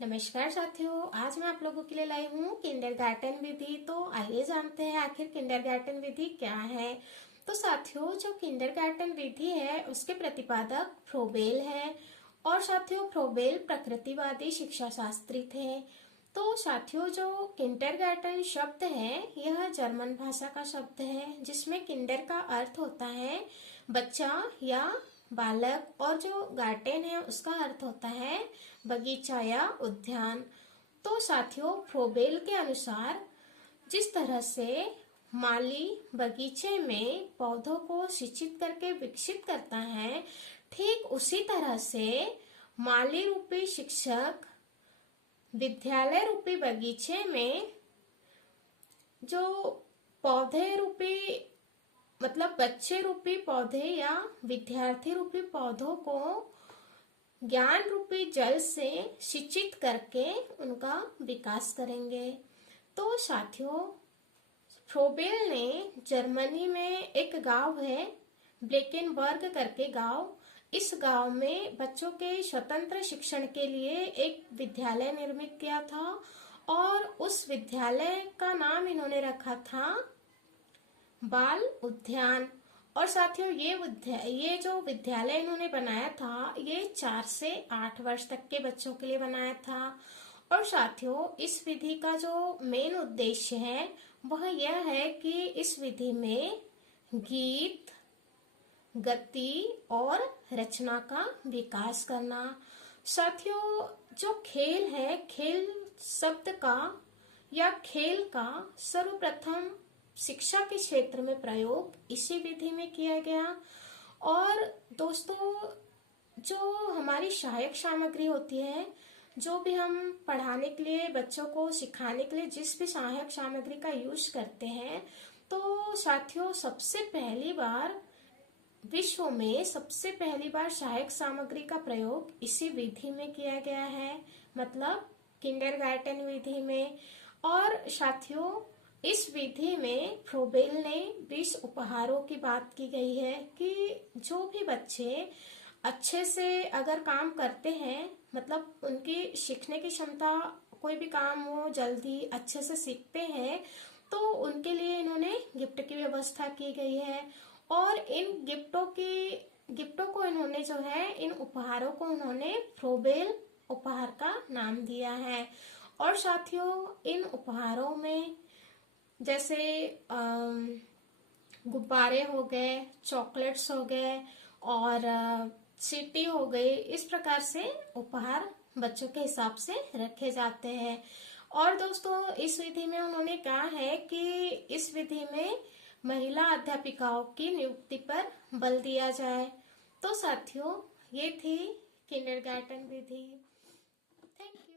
नमस्कार साथियों, आज मैं आप लोगों के लिए लाई हूँ किंडरगार्टन विधि। तो आइए जानते हैं आखिर किंडरगार्टन विधि क्या है। तो साथियों, जो किंडरगार्टन विधि है उसके प्रतिपादक फ्रोबेल है। और साथियों, फ्रोबेल प्रकृतिवादी शिक्षा शास्त्री थे। तो साथियों, जो किंडरगार्टन शब्द है यह जर्मन भाषा का शब्द है, जिसमें किंडर का अर्थ होता है बच्चा या बालक, और जो गार्डन है उसका अर्थ होता है बगीचा या उद्यान। तो साथियों, फ्रोबेल के अनुसार जिस तरह से माली बगीचे में पौधों को सिंचित करके विकसित करता है, ठीक उसी तरह से माली रूपी शिक्षक विद्यालय रूपी बगीचे में जो पौधे रूपी मतलब बच्चे रूपी पौधे या विद्यार्थी रूपी पौधों को ज्ञान रूपी जल से सिंचित करके उनका विकास करेंगे। तो साथियों, फ्रोबेल ने जर्मनी में एक गांव है ब्लेकेनबर्ग करके गांव, इस गांव में बच्चों के स्वतंत्र शिक्षण के लिए एक विद्यालय निर्मित किया था, और उस विद्यालय का नाम इन्होंने रखा था बाल उद्यान। और साथियों, ये जो विद्यालय इन्होंने बनाया था ये 4 से 8 वर्ष तक के बच्चों के लिए बनाया था। और साथियों, इस विधि का जो मेन उद्देश्य है वह यह है कि इस विधि में गीत, गति और रचना का विकास करना। साथियों, जो खेल है, खेल शब्द का या खेल का सर्वप्रथम शिक्षा के क्षेत्र में प्रयोग इसी विधि में किया गया। और दोस्तों, जो हमारी सहायक सामग्री होती है, जो भी हम पढ़ाने के लिए बच्चों को सिखाने के लिए जिस भी सहायक सामग्री का यूज करते हैं, तो साथियों सबसे पहली बार विश्व में सहायक सामग्री का प्रयोग इसी विधि में किया गया है, मतलब किंडरगार्टन विधि में। और साथियों, इस विधि में फ्रोबेल ने 20 उपहारों की बात की गई है कि जो भी बच्चे अच्छे से अगर काम करते हैं, मतलब उनकी सीखने की क्षमता, कोई भी काम वो जल्दी अच्छे से सीखते हैं, तो उनके लिए इन्होंने गिफ्ट की व्यवस्था की गई है। और इन गिफ्टों को इन्होंने जो है, इन उपहारों को उन्होंने फ्रोबेल उपहार का नाम दिया है। और साथियों, इन उपहारों में जैसे गुब्बारे हो गए, चॉकलेट्स हो गए और सीटी हो गई, इस प्रकार से उपहार बच्चों के हिसाब से रखे जाते हैं। और दोस्तों, इस विधि में उन्होंने कहा है कि इस विधि में महिला अध्यापिकाओं की नियुक्ति पर बल दिया जाए। तो साथियों, ये थी किंडरगार्टन विधि। Thank you.